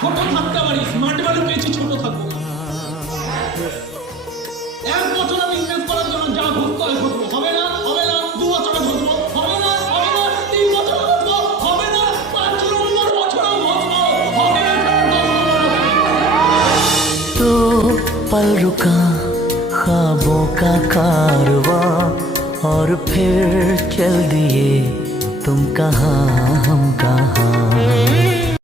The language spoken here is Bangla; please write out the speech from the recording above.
ছোট থাকতে পারি, স্মার্ট ভ্যালু পেয়েছি, ছোট থাকবো না। 1 বছর আমি ইনভেস্ট করার জন্য যা ঘুরতে হয় ঘুরবো, হবে না হবে না, 2 বছরে ঘুরবো, হবে না হবে না, 3 বছরে ঘুরবো, হবে না, 5 নম্বর বছরেও ঘুরবো, হবে না, 10 নম্বর। तो पल रुका ख्वाबों का कारवां और फिर चल दिए तुम कहाँ हम कहाँ।